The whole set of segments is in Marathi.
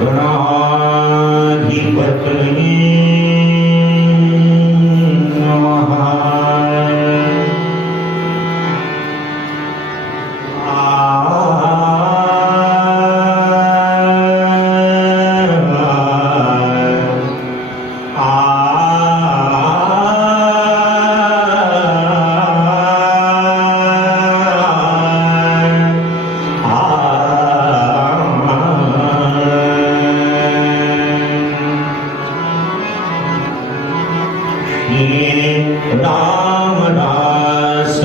गणाधिपतये नमः। रामदास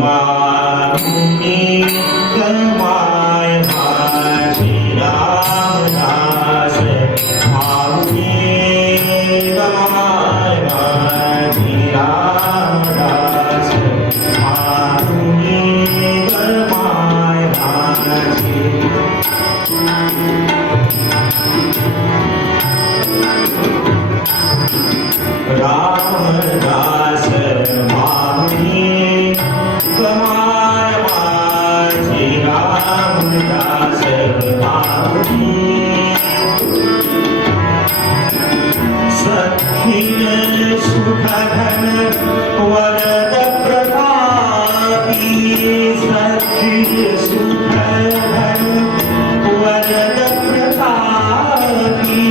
मारुनि कमाय हाथी रामदास मारुनि कमाय हाथी रामदास मारुनि कमाय हाथी। रामदास मारुनि कमाय माझी रामदास मारुनि सखीन सुख धन वरद प्रतापी सखीन सुख धन वरद प्रतापी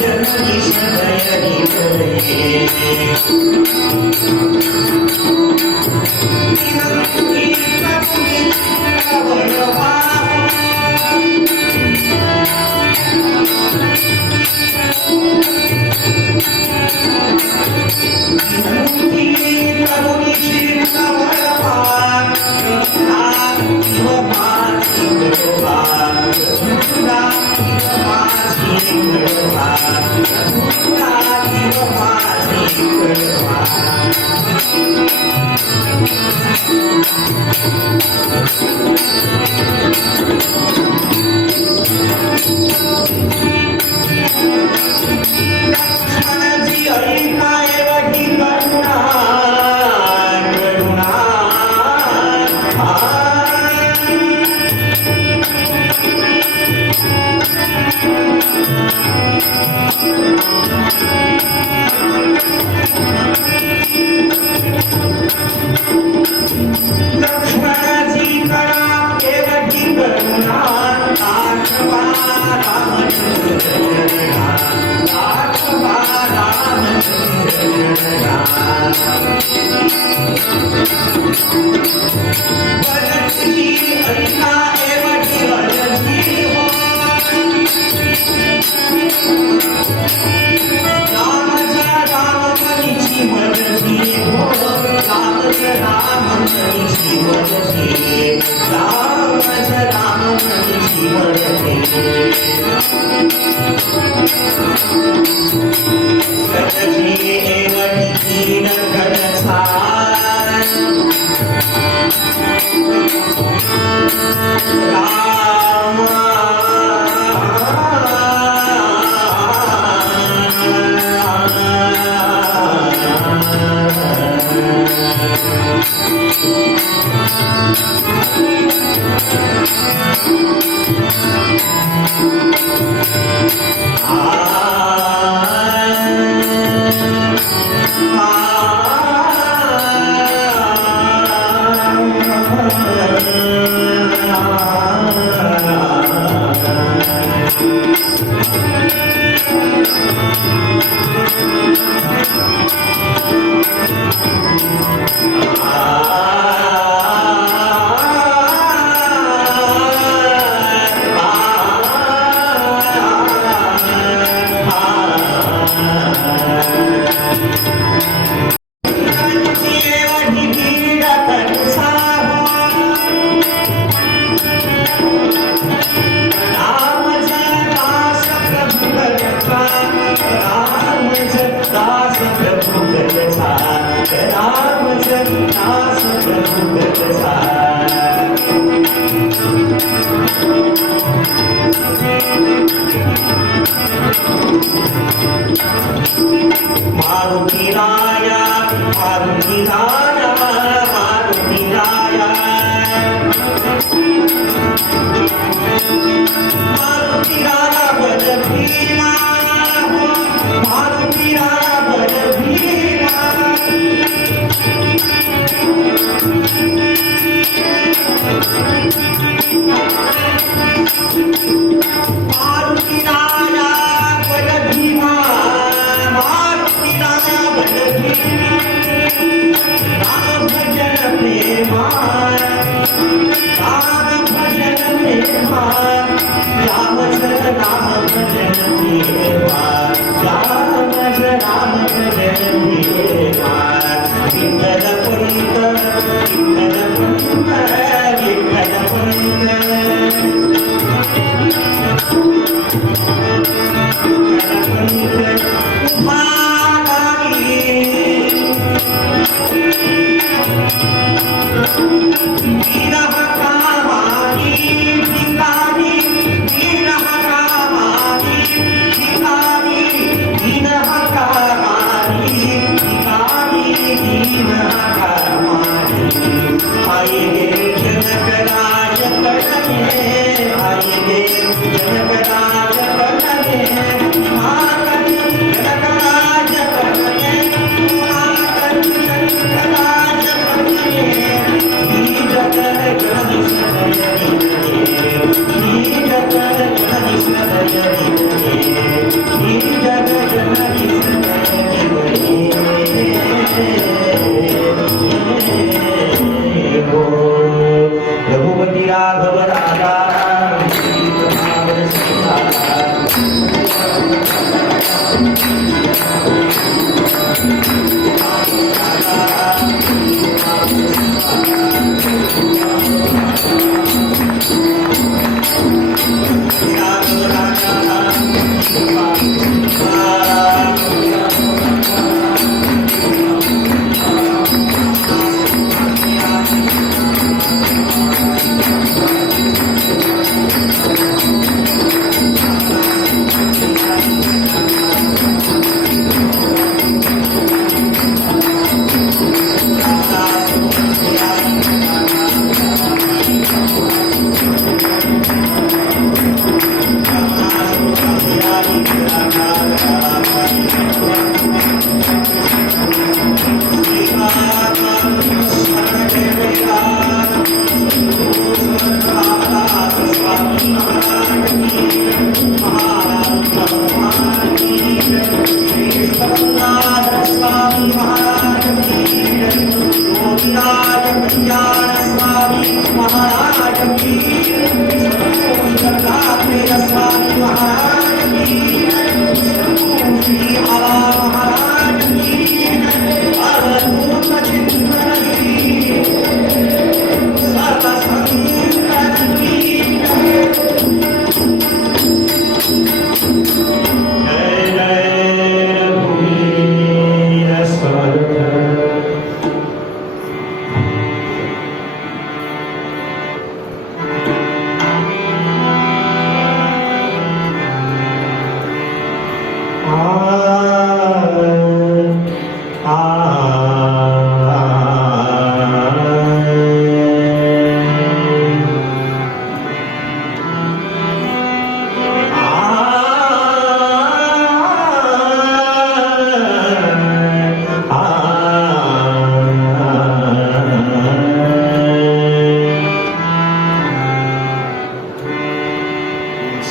जननी सदयनी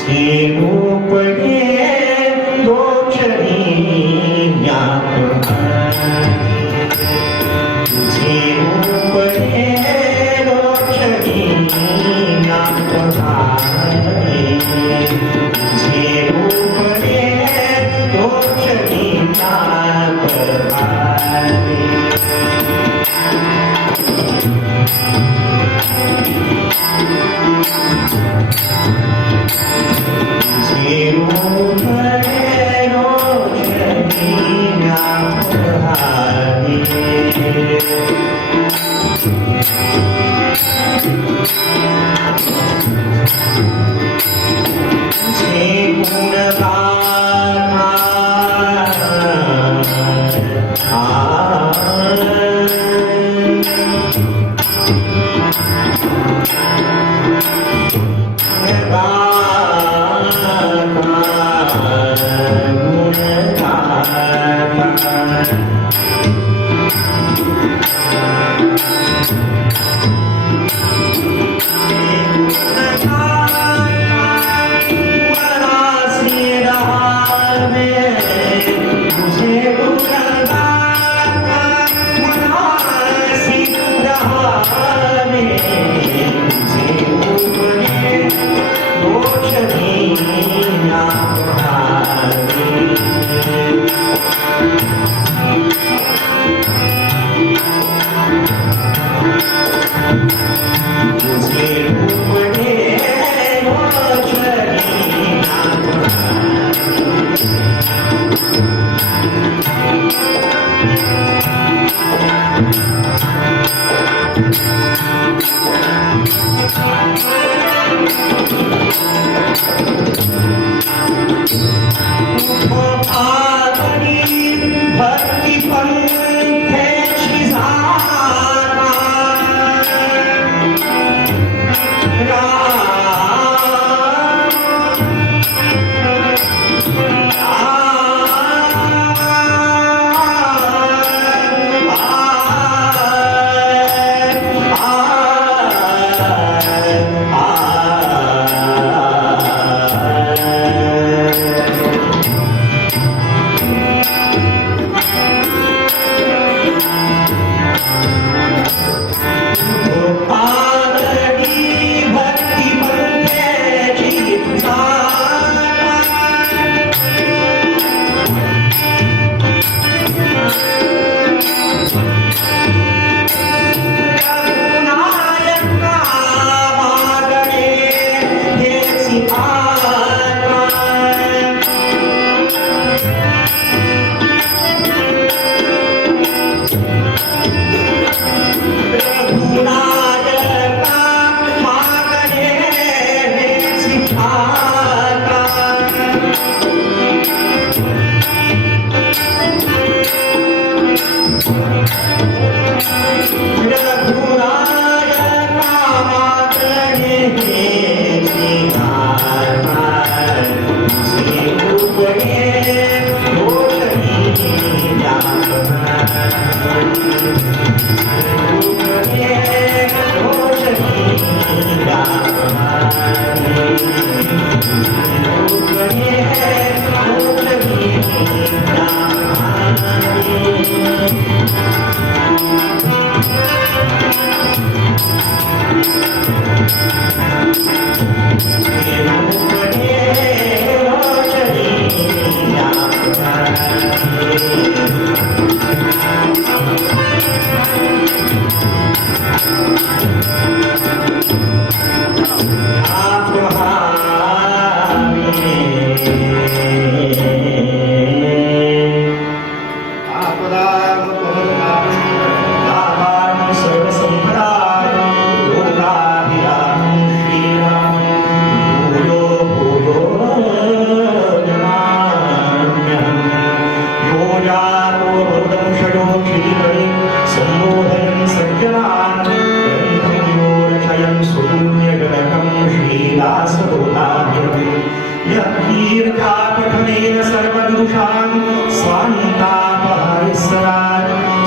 रूपणे दोषणी तुझे रूपणे दोषणी तुझे रूपणे दोषणी यतीर्थापठनेन सर्वदुषान् स्वान्तापहरिस्रान्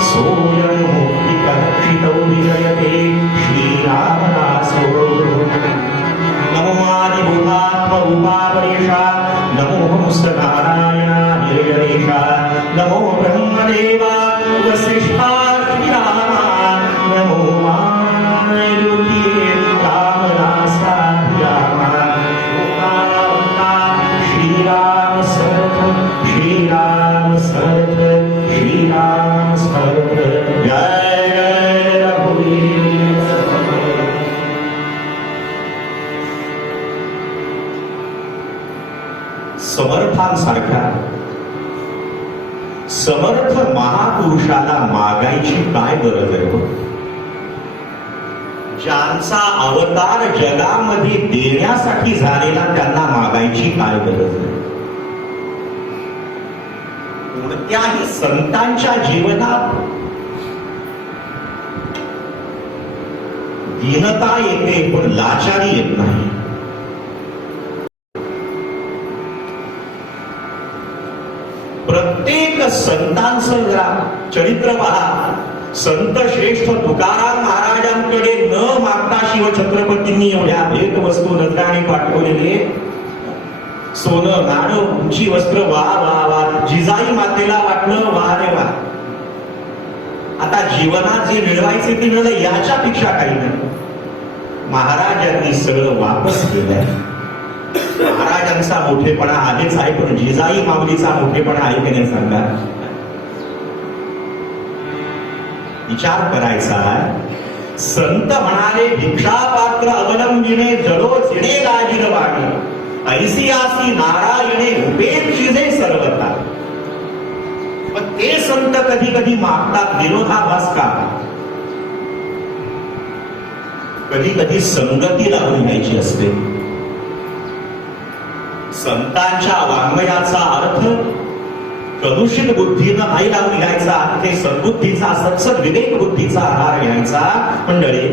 सोऽयं मुक्तिकर्षितो विजयते श्रीरामदासो नमो आदिभूतात्मरूपाय समर्थांसारख्या समर्थ महापुरुषाला मागायची काय गरज आहे हो? ज्यांचा अवतार जगामध्ये देण्यासाठी झालेला त्यांना मागायची काय गरज आहे? कोणत्याही संतांच्या जीवनात दीनता येते पण लाचारी येत नाही. प्रत्येक संतांचं जरा चरित्र पहा. संत श्रेष्ठ तुकाराम महाराजांकडे न मागता शिवछत्रपतींनी एवढ्या भेट वस्तू नजराने पाठवलेले. सोनं नाणं उंची वस्त्र वा वा वा. जिजाई मातेला वाटलं वा रे वा, आता जीवनात जे मिळवायचे ते मिळलं, याच्यापेक्षा काही नाही. महाराजांनी सगळं वापस केलंय. महाराजांचा मोठेपणा आहेच आहे, पण जिजाई माऊलीचा मोठेपणा आहे की नाही सांगा? विचार करायचा. संत म्हणाले भिक्षापात्र अवलंबिणे जडो जिणे लाजीर वाणी, ऐसियासी नारायणे उपेक्षिजे सर्वता. पण ते संत कधी कधी मागतात विरोधाभास का? कधी कधी संगती लावून घ्यायची असते. संतांच्या वाङ्मयाचा अर्थ प्रदूषित बुद्धीनं नाही लावून घ्यायचा, ते सद्बुद्धीचा सत्सद विवेक बुद्धीचा आधार घ्यायचा. मंडळी,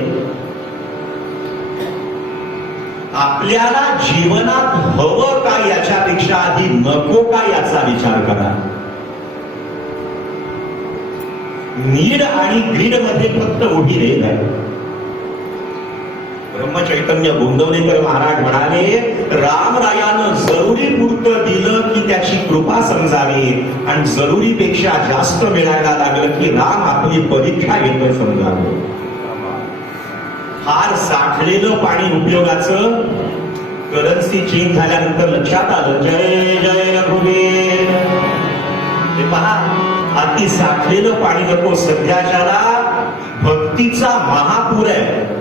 आपल्याला जीवनात हवं काय याच्यापेक्षा आधी नको काय याचा विचार करा. नीड आणि ग्रीड मध्ये फक्त उभी रेल आहे. ब्रह्मचैतन्य गोंदवलेकर महाराज म्हणाले, रामरायानं जरुरी पुरतं दिलं की त्याची कृपा समजावी, आणि जरुरीपेक्षा जास्त मिळायला लागलं की राम आपली परीक्षा घेतोय समजावं. फार साठलेलं पाणी उपयोगाचं, करन्सी चेंज झाल्यानंतर लक्षात आलं जय जय रघुवीर. हे पहा, अति साठलेलं पाणी नको. सध्याच्याला भक्तीचा महापूर आहे,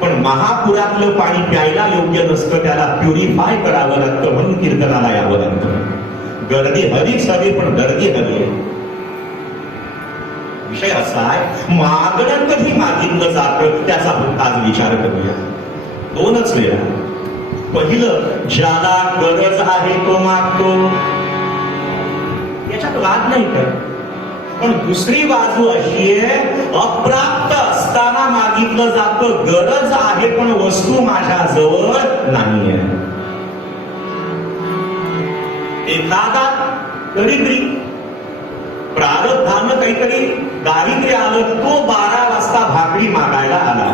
पण महापुरातलं पाणी प्यायला योग्य नसतं, त्याला प्युरिफाय करावं लागतं, म्हणून कीर्तनाला यावं लागतं. गर्दी हवीच हवी, पण गर्दी हवी आहे. विषय असा आहे, मागणं कधी मागितलं जातं त्याचा फक्त आज विचार करूया. दोनच वेळा. पहिलं, ज्याला गरज आहे तो मागतो, याच्यात वाद नाही का? पण दुसरी बाजू अशी आहे, अप्राप्त असताना मागितलं जातं. गरज आहे पण वस्तू माझ्या जवळ नाहीये. एखादा दरिद्री, प्रारब्धानं काहीतरी दारिद्र्य आलं, तो 12 वाजता भाकरी मागायला आला.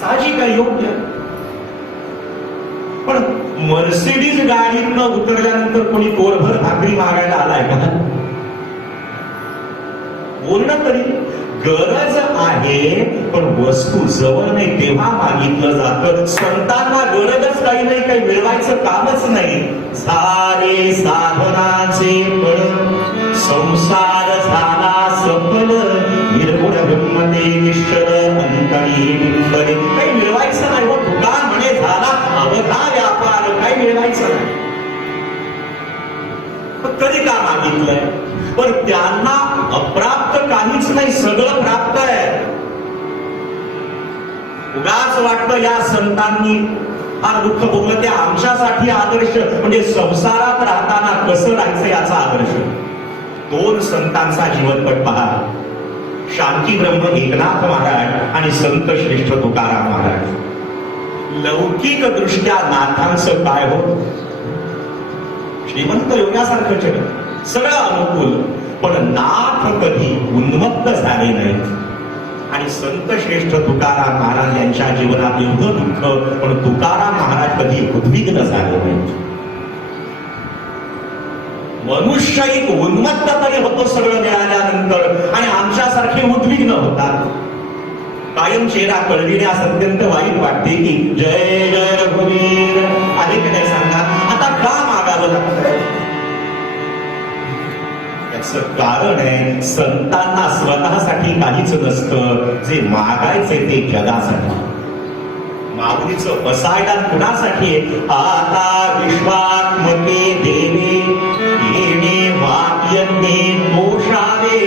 साहजिक आहे, योग्य. पण मर्सिडीज गाडीतनं उतरल्यानंतर कोणी कोरभर भाकरी मागायला आलाय का? बोलणं तरी. गरज आहे पण वस्तू जवळ नाही तेव्हा मागितलं जातं. संतांना गरजच काही नाही, काही मिळवायचं कामच नाही. झाले साधनाचे फळ, संसार झाला सफल, निर्गुण ब्रह्मते निश्चल अंतरी बिंबले. काही मिळवायचं नाही. व दुकान म्हणे झाला अवघा व्यापार, काही मिळवायचं नाही. कधी का मागितलंय? पण त्यांना अप्राप्त काहीच नाही, सगळं प्राप्त आहे. उगाच वाटतं या संतांनी फार दुःख भोगलं, ते आमच्यासाठी आदर्श म्हणजे संसारात राहताना कसं राहायचं याचा आदर्श. दोन संतांचा जीवनपट पहा, शांती ब्रह्म एकनाथ महाराज आणि संत श्रेष्ठ तुकाराम महाराज. लौकिक दृष्ट्या नाथांचं काय हो? श्रीमंत योगासारखं जग, सगळं अनुकूल, पण नाथ कधी उन्मत्त झाले नाहीत. आणि संत श्रेष्ठ तुकाराम महाराज यांच्या जीवनात एवढं दुःख, पण तुकाराम महाराज कधी उद्विग्न झाले नाहीत. मनुष्य एक उन्मत्त तरी होतो सगळं मिळाल्यानंतर, आणि आमच्यासारखे उद्विग्न होतात. कायम चेहरा कळविण्यास अत्यंत वाईट वाटते की जय जय रघुवीर आहे की नाही सांगा? आता का मागावं लागतं? याचं कारण आहे, संतांना स्वतःसाठी काहीच नसतं, जे मागायचे ते जगासाठी. माऊलीचं बसायला कुणासाठी आता विश्वात्मके देवे येणे वाक्यन्ने दोषावे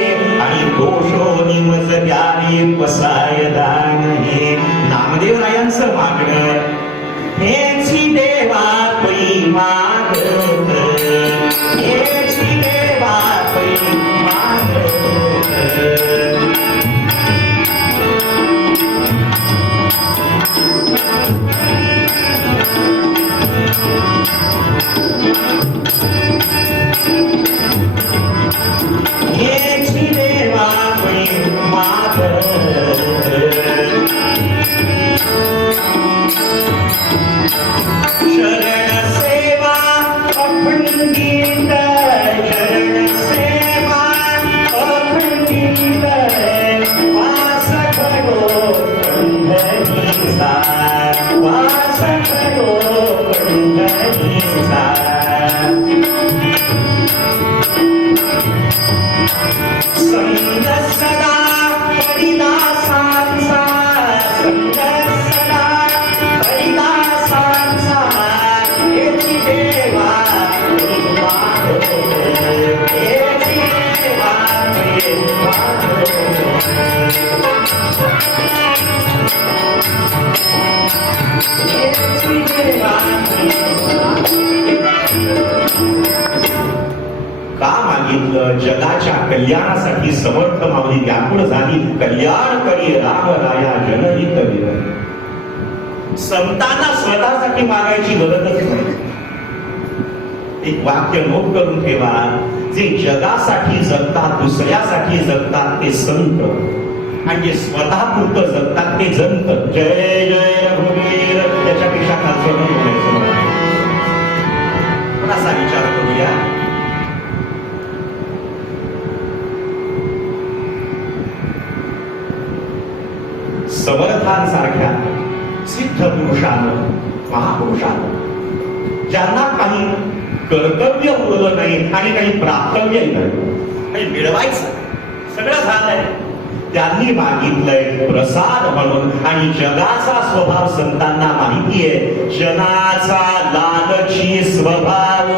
आणि दोषो निमज द्यावे बसायदान हे नामदेव रायांचं मागणं हेची देवा पै मागत हेची देवा पै मागत हेची देवा पै मागत शरण सेवा अखंडित शरण सेवा अखंडित वास करो पंढरीचा वास करो पंढरीचा संग सदा हरिदासांचा संग सदा हरिदासांचा हेची देवा हेची देवा हेची देवा का मागितलं जगाच्या कल्याणासाठी समर्थ माऊली व्याकुळ झाली कल्याण करी राम राया जनहित विरही संतांना स्वतःसाठी मागायची गरजच नाही एक वाक्य नोट करून ठेवा जे जगासाठी जगतात दुसऱ्यासाठी जगतात ते संत आणि जे स्वतःपुरतं जगतात ते जंत जय जय रघुवीर त्याच्यापेक्षा खालचं नाही बोलायचं पण असा विचार करूया समर्थांसारख्या सिद्ध पुरुषानं महापुरुषानं ज्यांना काही कर्तव्य उरलं नाही आणि काही प्राप्तव्य नाही मिळवायचं सगळं झालंय त्यांनी मागितलंय प्रसाद म्हणून आणि जगाचा स्वभाव संतांना माहिती आहे जनाचा लालची स्वभाव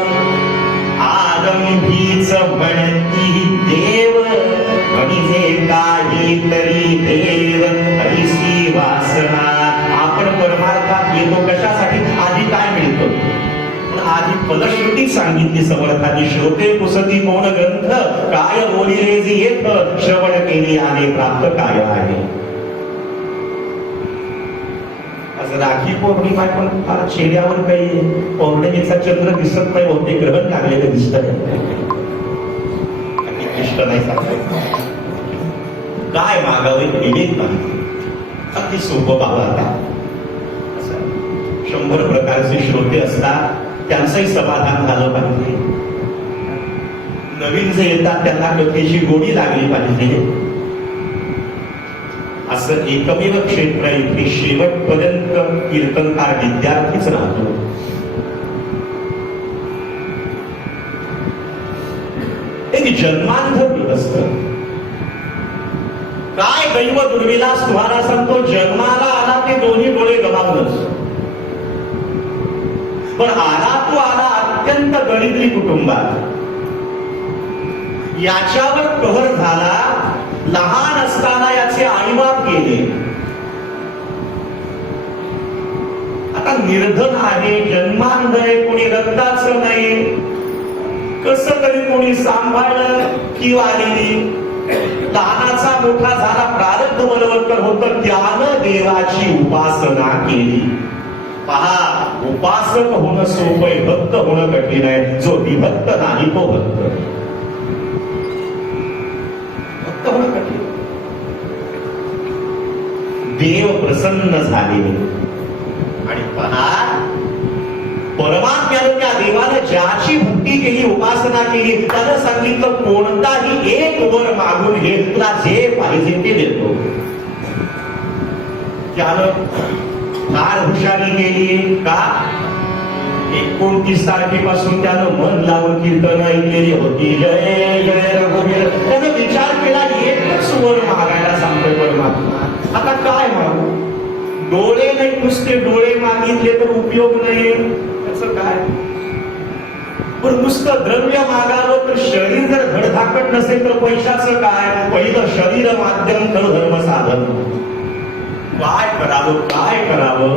आरंभीच म्हणती देव म्हणजे काहीतरी देव हरिसी वासना आपण परमार्थात येतो कशासाठी आधी काय मिळतं पण आधी फलश्रुती सांगितली समर्थांनी श्रोते पुसती कोण ग्रंथ काय बोलिले जे येत श्रवण केली आणि प्राप्त काय आहे आज राखी पौर्णिमा पण फार चेहऱ्यावर काही पौर्णिमेचा चंद्र दिसत नाही होते ग्रहण लागलेलं दिसत इष्ट नाही सांगायचं काय मागावे विवेक नाही अगदी सोपं बाबा आता 100 प्रकारचे श्रोते असतात त्यांचंही समाधान झालं पाहिजे नवीन जे येतात त्यांना कथेची गोडी लागली पाहिजे असं एकमेव क्षेत्र इथे शेवटपर्यंत कीर्तनकार विद्यार्थीच राहतो एक जन्मांध गृहस्थ काय दैव दुर्विलास तुम्हाला सांगतो जन्माला आला ते दोन्ही डोळे गमावलंच पण आला तो आला अत्यंत दरिद्री कुटुंबात याच्यावर कहर झाला लहान असताना याचे आईबाप गेले आता निर्धन आहे जन्मांध आहे कोणी रक्ताचं नाही कसं तरी कोणी सांभाळलं किंवा आलेली लहानाचा मोठा झाला प्रारब्ध बलवत्तर होतं त्यानं देवाची उपासना केली पहा उपासक होणं सोपं आहे भक्त होणं कठीण आहे जो विभक्त नाही तो भक्त भक्त होणं कठीण देव प्रसन्न झाले आणि पहा परमात्म्यानं त्या देवानं ज्याची भक्ती केली उपासना केली त्यानं सांगितलं कोणताही एक वर मागून घे तुला जे पाहिजे ते देतो त्यानं फार हुशारी केली का 29 तारखेपासून त्यानं मन लावून कीर्तन ऐकलेली होती जय जय रघुवीर त्यानं विचार केला एकच वर मागायला सांगतोय परमात्मा आता काय मागू डोळे नाही, नुसते डोळे मागितले तर उपयोग नाही, त्याचं काय? पण नुसतं द्रव्य मागावं तर शरीर जर धडधाकट नसेल तर पैशाचं काय? पहिलं शरीर माध्यम तर धर्म साधन. काय करावं, काय करावं?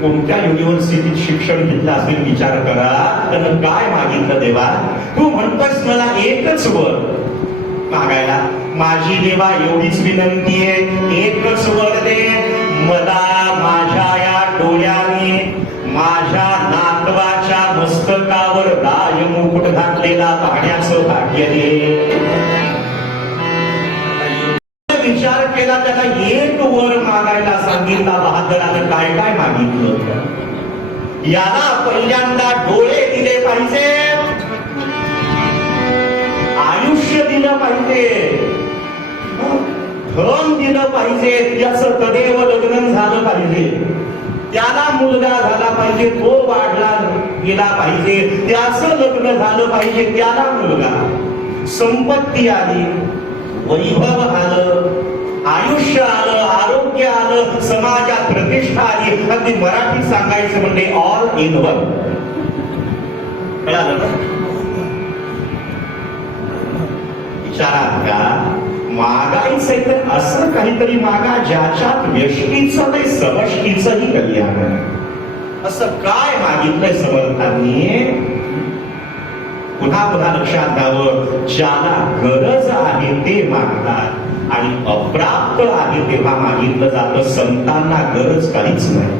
कोणत्या युनिव्हर्सिटीत शिक्षण घेतलं असेल विचार करा. तर काय मागितलं देवा? तू म्हणतोस मला एकच वर मागायला. माझी देवा एवढीच विनंती आहे, एकच वर दे मला. माझ्या या डोळ्याने माझ्या नातवाच्या मस्तकावर राजमुकुट घातलेला पाहण्याचं भाग्य दे. विचार केला, त्याला एक वर मागायला सांगितला. बहादरानं काय काय मागितलं? याला पहिल्यांदा डोळे दिले पाहिजे, आयुष्य दिलं पाहिजे, धन दिलं पाहिजे, त्याचं तदेव लग्न झालं पाहिजे, त्याला मुलगा झाला पाहिजे, तो वाढला गेला पाहिजे, त्याचं लग्न झालं पाहिजे, त्याला मुलगा, संपत्ती आली, वैभव आलं, आयुष्य आलं, आरोग्य आलं, समाजात प्रतिष्ठा आली. अगदी मराठीत सांगायचं म्हणजे ऑल इन वन. कळालं ना? विचारात का मागायचं तर असं काहीतरी मागा ज्याच्यात व्यष्टीचं नाही समष्टीचंही कल्याण. असं काय मागितलंय समर्थांनी? पुन्हा पुन्हा लक्षात घ्यावं, ज्याला गरज आहे ते मागतात आणि अप्राप्त आहे तेव्हा मागितलं जातं. संतांना गरज काहीच नाही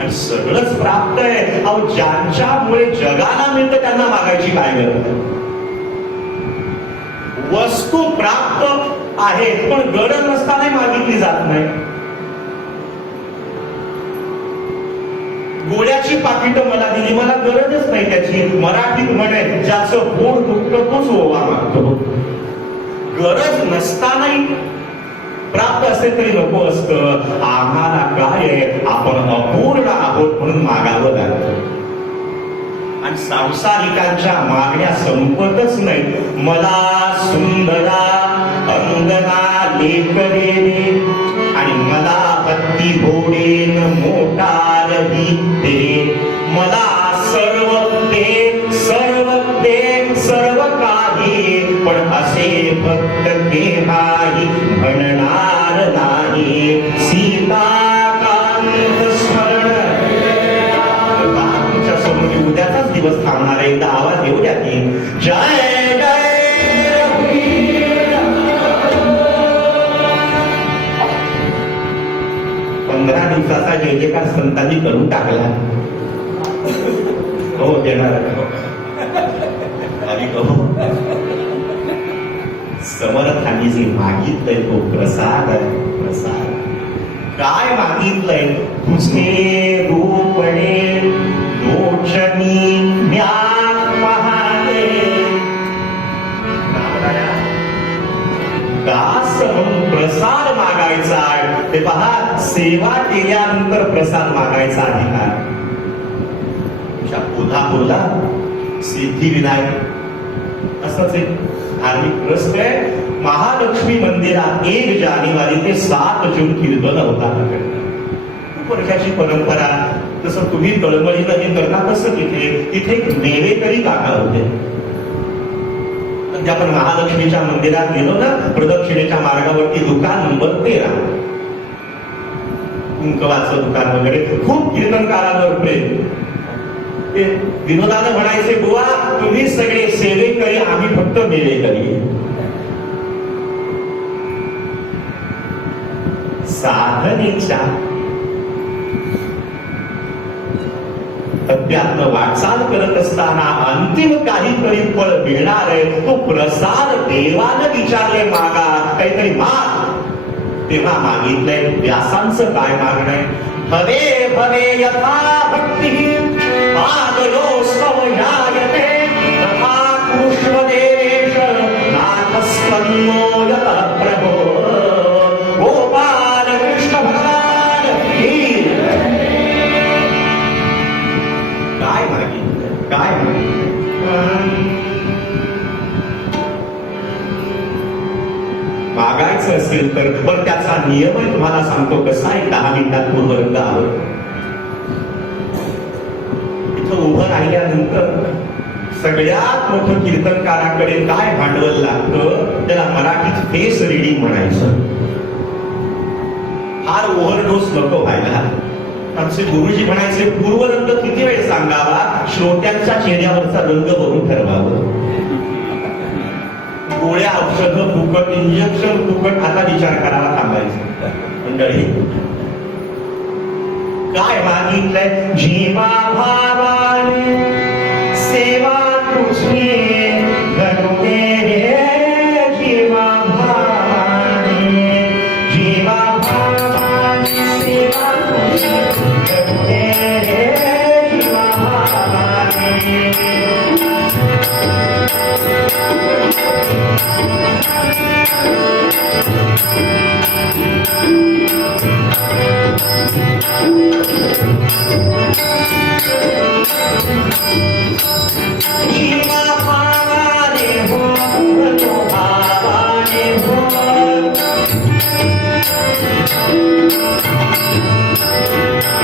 आणि सगळंच प्राप्त आहे. अहो, ज्यांच्यामुळे जगाला मिळतं त्यांना मागायची काय गरज? वस्तू प्राप्त आहे पण गरज नसताना मागितली जात नाही. गोळ्याची पाकिटं मला दिली, मला गरजच नाही त्याची. मराठीत म्हणे, ज्याचं पोट दुखतं तोच ओवा मागतो. गरज नसतानाही प्राप्त असेल तरी नको असतं. आम्हाला काय आहे, आपण अपूर्ण आहोत म्हणून मागावं लागतं. आणि सांसारिकांच्या मागण्या संपतच नाही. मला सुंदरा अंगना लेख दे आणि मला हत्ती घोडेन मोटारही दे. मला सर्व दे, सर्व दे, सर्व काही, पण असे फक्त केव्हाही म्हणणार नाही. सीताकांत स्मरण. तुमच्या समोर उद्याचाच दिवस थांबणार आहे. एकदा आवाज येऊ द्या की जय जय. 15 दिवसाचा जय जयकार संतांनी करून टाकला. हो देणार आणि हो समर्थांनी जे मागितलंय तो प्रसाद आहे. प्रसाद काय मागितलंय? तुझे रूपणे लोचनी ज्ञान महाने. दास म्हणून प्रसाद मागायचा आहे. ते पहा, सेवा केल्यानंतर प्रसाद मागायचा अधिकार. कोल्हापूरला सिद्धिविनायक असंच एक धार्मिक ट्रस्ट आहे. महालक्ष्मी मंदिरात 1 जानेवारी ते 7 जून कीर्तन होतात. खूप वर्षाची परंपरा. तसं तुम्ही तळमळीनं हे करणार तसं तिथे एक नेवेकरी काका होते. म्हणजे आपण महालक्ष्मीच्या मंदिरात गेलो ना, प्रदक्षिणेच्या मार्गावरती दुकान नंबर 13, कुंकवाचं दुकान वगैरे. खूप कीर्तनकारांवर प्रेम. ते विनोदानं म्हणायचे, बुवा तुम्ही सगळे सेवेकरी, आम्ही फक्त मेलेकरी. साधनेच्या टप्प्यातनं वाटचाल करत असताना अंतिम काहीतरी फळ मिळणार आहे. तो प्रसाद देवानं विचारले, मागा काहीतरी माग. तेव्हा मागितलंय. व्यासांचं काय मागणंय? भवे भवे यथा भक्ती पादयोस्तव जायते तथा कृष्णदेवेश नाथस्कन्नो यतः प्रभो. गोपाल कृष्ण भगवान की. काय मागितलं? काय मागितलं? मागायचं करायचं असेल तर पण त्याचा नियमही तुम्हाला सांगतो कसा आहे. 10 मिनिटात पूर्वरंग आलं इथं उभं राहिल्यानंतर सगळ्यात मोठं कीर्तनकाराकडे काय भांडवल लागतं त्याला मराठीत फेस रिडिंग म्हणायचं. फार ओव्हरडोस नको व्हायला. आमचे गुरुजी म्हणायचे पूर्वरंग किती वेळ सांगावा श्रोत्यांच्या चेहऱ्यावरचा रंग बघून ठरवावं. गोळ्या औषधं फुकट इंजेक्शन फुकट आता विचार करायला थांबायचं. मंडळी काय मागितलंय. जीवा भावाने सेवा तुझी घडूने रे जीवा भावाने जीवा भावाने सेवा तुझी घडूने रे जीवा भावाने. जीवा भावाने हो तो भावाने हो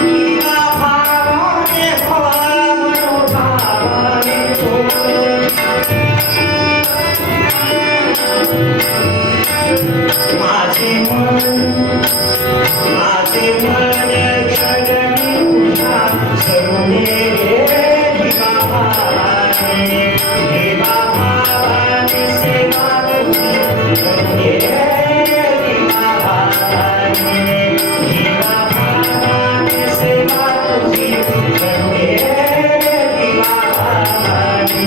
जीवा भावाने हो तो भावाने हो. माझे मन जगनी तुझ्या सरुने रे जीवा भावाने जीवा भावाने सेवा तुझी करुणे रे जीवा भावाने जीवा भावाने सेवा तुझी करुणे रे जीवा भावाने.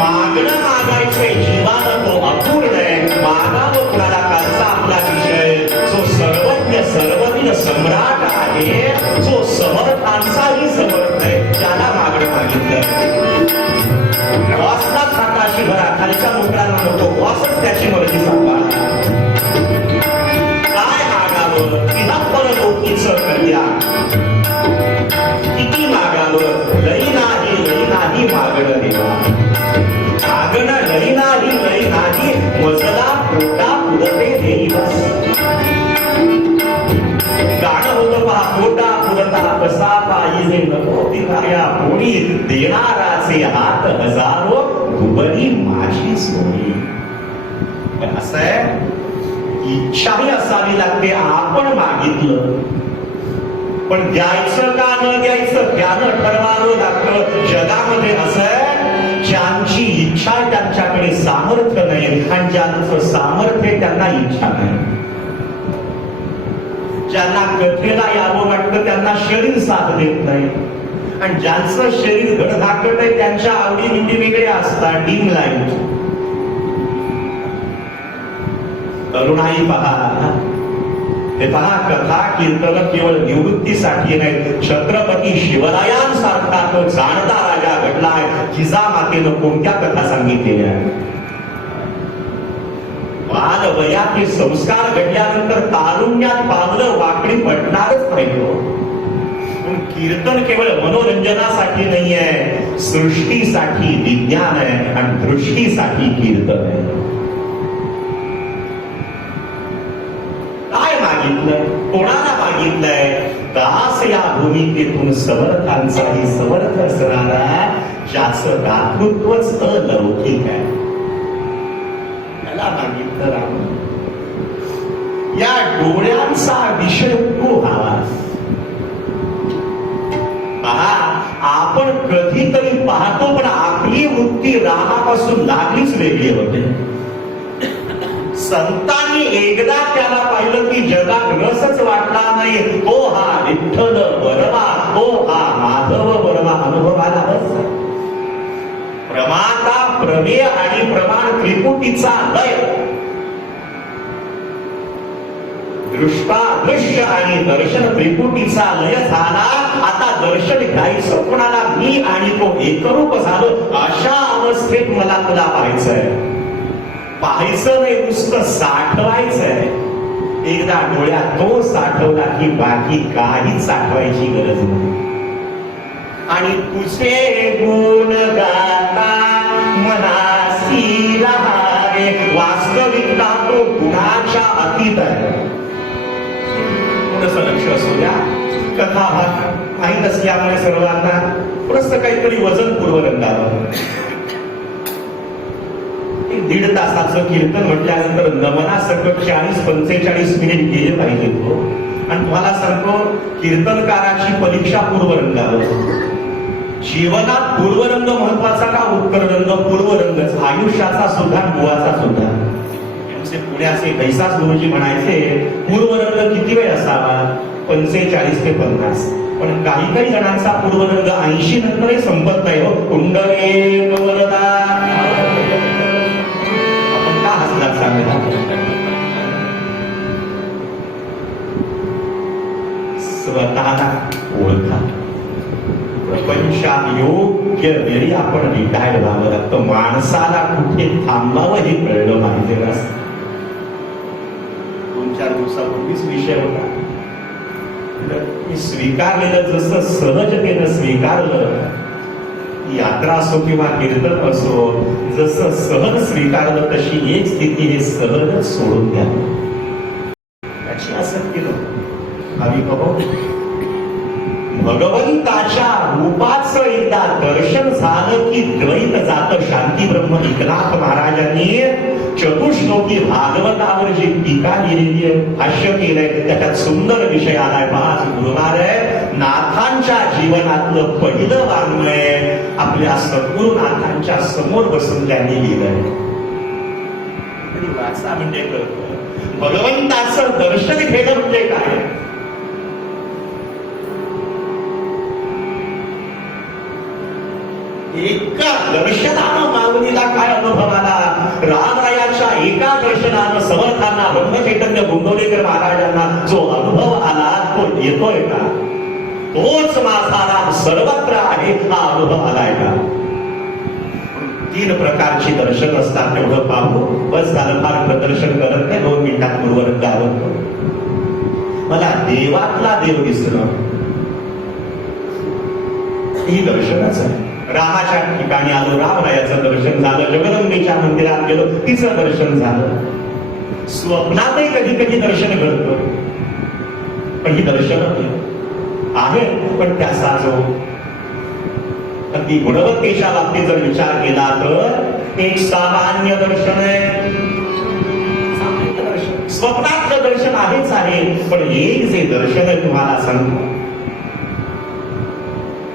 मागणं मागायचंय जीवानं तो अपूर्ण आहे. मागावं कुणाला कालचा आपला विषय. जो सर्वज्ञ सर्वज्ञ सम्राट आहे जो समर्थांचाही समर्थ आहे त्याला मागणं मागितलं. वासनाच हाताशी भरा खालच्या मुद्रांना नको वासच त्याची मर्जी सांभाळा. काय मागावं तिला परलोकीचं कल्याण. किती मागावं लई नाही मागणं देवा. मागणं लई नाही मजला पोटा पुरते देई बस. गाणं होतं पहा पोटा पुरता कसा पाहिजे नको तिला या पोळी देणाराचे हात हजारो दुबरी माझी सोयी. असं आहे इच्छाही असावी लागते. आपण मागितलं पण द्यायचं का न द्यायचं त्यानं ठरवावं लागतं. जगामध्ये असं आहे ज्यांची इच्छा त्यांच्याकडे सामर्थ्य नाही आणि ज्यांचं सामर्थ्य त्यांना इच्छा नाही. ज्यांना कथेला यावं वाटतं त्यांना शरीर साथ देत नाही आणि ज्यांचं शरीर धडधाकट आहे त्यांच्या आवडी निवडी वेगळ्या असतात. डीम लाईट तरुणाई पहा हे पहा कथा कीर्तन केवळ निवृत्तीसाठी नाही. छत्रपती शिवरायांसारखा तो जाणता राजा घडलाय. जिजामातेनं कोणत्या कथा सांगितलेल्या. बालवयाचे संस्कार घडल्यानंतर तारुण्यात पावलं वाकडी पडणारच पाहिजे. कीर्तन केवळ मनोरंजनासाठी नाहीये सृष्टीसाठी विज्ञान आहे आणि दृष्टीसाठी कीर्तन आहे. मागितलंय कोणाला मागितलंय. दास या भूमिकेतून समर्थांचाही समर्थ असणारा ज्याचं दातृत्वच अलौकिक आहे त्याला मागितलं. राम या डोळ्यांचा विषय तू व्हावास. पहा आपण कधीतरी पाहतो पण आपली वृत्ती रामापासून लागलीच वेगळी होते. संतांनी एकदा त्याला पाहिलं की जगात रसच वाटला नाही. तो हा विठ्ठल बर्मा तो हा माधव बर्मा अनुभवाला बस. प्रमाता प्रमेय आणि प्रमाण त्रिपुटीचा लय दृष्टा दृश्य आणि दर्शन त्रिपुटीचा लय झाला. आता दर्शन घ्यायचं कोणाला मी आणि तो एकरूप झालो. अशा अवस्थेत मला तुला पाहायचंय. पाहायचं नाही नुसतं साठवायचंय. एकदा डोळ्यात तो साठवला की बाकी काहीच साठवायची गरज नाही. आणि तुझे गुण गाता मनासी रहावे. वास्तविकता तो गुणाच्या अतीत आहे. थोडंसं लक्ष असू द्या. कथा माहीत असल्यामुळे सर्वांना थोडंसं काहीतरी वजन पूर्वरंगावर. 1.5 तासाचं कीर्तन म्हटल्यानंतर नमनासकट 40-45 मिनिट गेले पाहिजे तो. आणि तुम्हाला सांगतो कीर्तनकाराची परीक्षा पूर्वरंगावर. जीवनात पूर्वरंग महत्वाचा का उत्तररंग? पूर्वरंगच. आयुष्याचा सुद्धा मुळाचा सुद्धा. आमचे पुण्याचे कैसास गुरुजी म्हणायचे पूर्वरंग किती वेळ असावा? 45 ते 50. पण काही जणांचा पूर्वरंग 80 नंतरही संपत नाही हो. कुंडले वरदा. आपण का हसलात सांगा? स्वतःला ओळखा. प्रपंचात योग्य वेळी आपण रिटायर व्हावं लागतं. माणसाला कुठे थांबावं हे कळलं पाहिजे. 2-4 दिवसापूर्वीच विषय होता. मी स्वीकारलेलं जसं सहजतेनं स्वीकारलं, यात्रा असो किंवा कीर्तन असो, जसं सहज स्वीकारलं तशी एक स्थिती हे सहजच सोडून द्या. त्याची असं केलं आम्ही बघू. भगवंताच्या रूपाचं एकदा दर्शन झालं की द्वैत जातं. शांती ब्रह्म एकनाथ महाराजांनी चतुश्लोकी भागवतावर जी टीका लिहिलेली आहे, भाष्य केलंय, त्याच्यात सुंदर विषय आलाय. पाच गुरुवार आहे. नाथांच्या जीवनातलं पहिलं वाङ्मय आपल्या सद्गुरुनाथांच्या समोर बसून त्यांनी लिहिलंय. वाचा म्हणजे कळतं भगवंताचं दर्शन घेणं म्हणजे काय. एका दर्शनानं माऊलीला काय अनुभव आला? रामरायाच्या एका दर्शनानं समर्थांना, ब्रह्मचैतन्य गोंदवलेकर महाराजांना जो अनुभव आला तो येतोय का? तोच माझा राम सर्वत्र आहे हा अनुभव आलाय का? 3 प्रकारची दर्शन असतात. तेवढं पाहू बस झालं. फार प्रदर्शन करत नाही. 2 मिनिटात पूर्वरंग आवडतो. मला देवातला देव दिसणं ही दर्शनच आहे. रामाच्या ठिकाणी आलो, रामरायाचं दर्शन झालं. जगदंबेच्या मंदिरात गेलो, तिचं दर्शन झालं. स्वप्नातही कधी दर्शन घडतं. पण ही दर्शन आहे. पण त्याचा जो अगदी गुणवत्तेच्या बाबतीत जर विचार केला तर एक सामान्य दर्शन आहे. स्वप्नातलं दर्शन आहेच आहे. पण एक जे दर्शन आहे तुम्हाला सांगतो,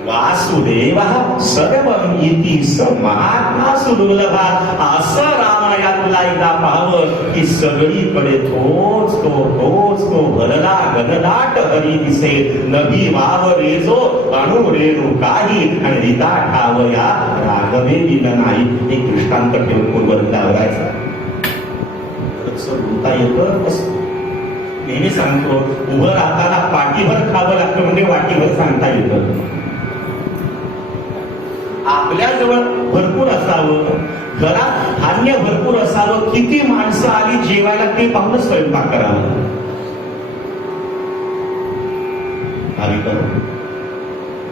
वासुदेव सर्वं इति स महात्मा सुदुर्लभा. असं रामायणातला एकदा पाहावं की सगळीकडे तोच तो भरला गणदाट हरी दिसे. नभी वाव रेजो अणुरेणू काही आणि रिता ठावया राघवे विन नाही. एक दृष्टांत ठेवून पूर्वरंगावरायचा बोलता येतं. नेहमी सांगतो उभं राहताना पाठीभर खावं लागतं म्हणजे वाटीभर सांगता येतं. आपल्याजवळ भरपूर असावं, घरात धान्य भरपूर असावं, किती माणसं आली जेवायला ते पाहून स्वयंपाक करावा.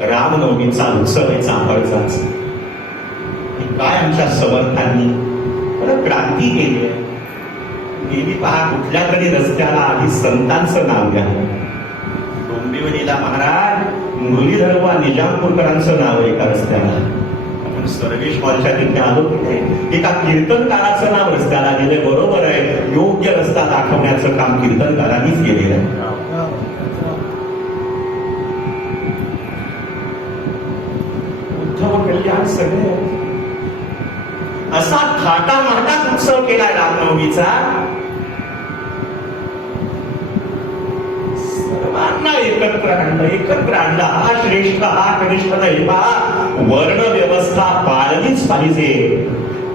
रामनवमीचा उत्सव आहे चाफळचाच. काय आमच्या समर्थांनी क्रांती केली आहे. नेहमी पहा कुठल्या तरी रस्त्याला आधी संतांचं नाव घ्या. डोंबिवलीला महाराज मुरलीधर वा निजामपूरकरांचं नाव आहे एका रस्त्याला. आपण सर्वेश्वरच्या तिथे आलो तिथे एका कीर्तनकाराचं नाव रस्त्याला दिले. बरोबर आहे, योग्य रस्ता दाखवण्याचं काम कीर्तनकारांनीच केलेलं आहे. उद्धव कल्याण सगळे असा थाटामाटात उत्सव केला रामनवमीचा. सर्वांना एकत्र आणला. हा श्रेष्ठ हा कनिष्ठ नाही. वर्ण व्यवस्था पाळलीच पाहिजे.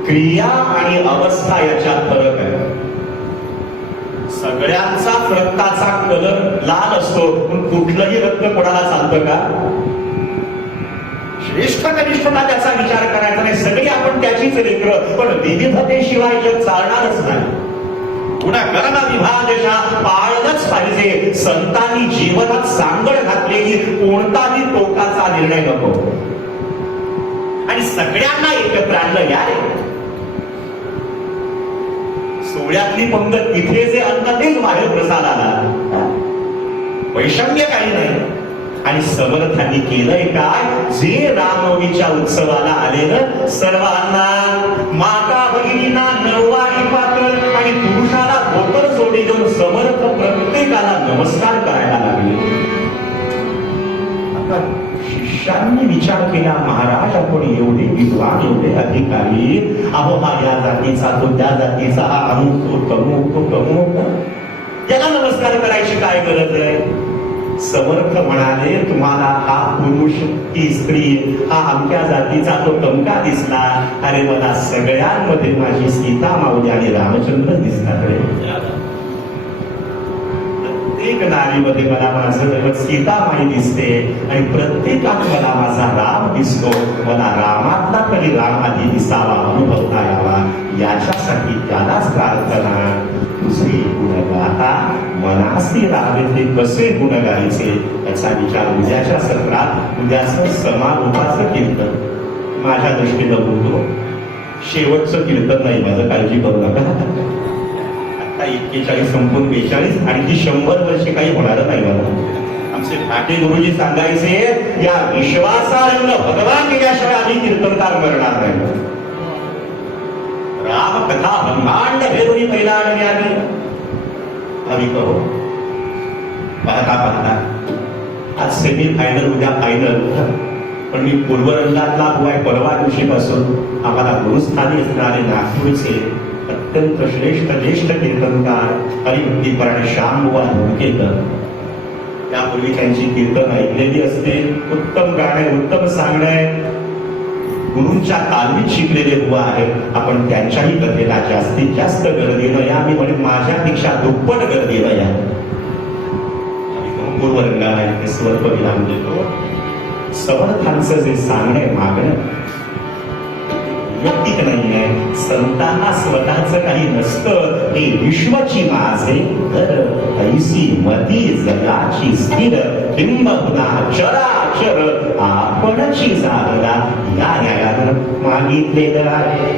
क्रिया आणि अवस्था याच्यात फरक आहे. सगळ्यांचा रक्ताचा कलर लाल असतो पण कुठलंही रक्त कोणाला चालतं का? श्रेष्ठ कनिष्ठता त्याचा विचार करायचा नाही. सगळी आपण त्याचीच लेकरं. पण विविधतेशिवाय जग चालणारच नाही. गुणकर्म विभागशा पाळलंच पाहिजे. संतांनी जीवनात सांगड घातलेली कोणताही टोकाचा निर्णय नको. आणि सगळ्यांना एकत्र आणलं. या रे सोहळ्यातली पंगत तिथे जे अन्न तेच बाहेर प्रसाद आला. वैषम्य काही नाही. आणि समर्थांनी केलंय काय? जे रामनवमीच्या उत्सवाला आलेलं सर्वांना, माता भगिनींना नऊवारी पातळ आणि पुरुषाला धोतर जोडी देऊन समर्थ प्रत्येकाला नमस्कार करायला लागले. आता शिष्यांनी विचार केला, महाराज आपण एवढे विद्वान, एवढे अधिकारी, अहो हा या जातीचा, तो त्या जातीचा, हा अमुक तो तमुक, तो तमुक, याला नमस्कार करायची काय गरज आहे? समर्थ म्हणाले, तुम्हाला हा पुरुष, ही स्त्री, हा अमक्या जातीचा तो तमका दिसला, अरे मला सगळ्यांमध्ये माझी सीता माऊली आणि रामचंद्र दिसतात रे. प्रत्येक नारीमध्ये मला माझं सीतामाई दिसते आणि प्रत्येकात मला माझा राम दिसतो. मला रामातला तरी राम आधी दिसावा, अनुभवता यावा, याच्यासाठी त्यालाच प्रार्थना. तुझे गुण गाता मनासी राहावे, ते कसे गुण गायचे याचा विचार उद्याच्या सत्रात, उद्याचं समारोपाचं कीर्तन माझ्या दृष्टीनं बोलतो. शेवटचं कीर्तन नाही माझं, काळजी करू नका. आता 41 संपून 42 आणखी 100 वर्षे काही होणार नाही मला. आमचे भाटे गुरुजी सांगायचे, या विश्वासारंग भगवान केल्याशिवाय आम्ही कीर्तनकार करणार नाही. राम कथा ब्रह्मांड भेदून पहिला आढळली आली. भाविक हो, पाहता पाहता आज सेमी फायनल, उद्या फायनल. पण मी पूर्वरंगातला हुआय. परवा दिवशीपासून आम्हाला गुरुस्थानी असणारे नागपूरचे अत्यंत श्रेष्ठ ज्येष्ठ कीर्तनकार हरिभक्तीपरायण श्यामबुवा धोडकेकर, त्यापूर्वी त्यांची कीर्तन ऐकलेली असते. उत्तम गाणे, उत्तम सांगणे, गुरूंच्या तालमीत शिकलेले हुआ आहेत. आपण त्यांच्याही कथेला जास्तीत जास्त गर्दीनं या, मी म्हणेन माझ्यापेक्षा दुप्पट गर्दीनं या. पूर्वरंगाला इथे स्वल्प विराम देतो. समर्थांचं जे सांगणे, मागणं व्यक्तिक नाहीये. संतांना स्वतःच काही नसतं. हे विश्वाची माझे घर, ऐसी मती जगाची स्थिर, किंबहुना चराचर आपणची जागला, या न्यायानं मागितलेलं आहे.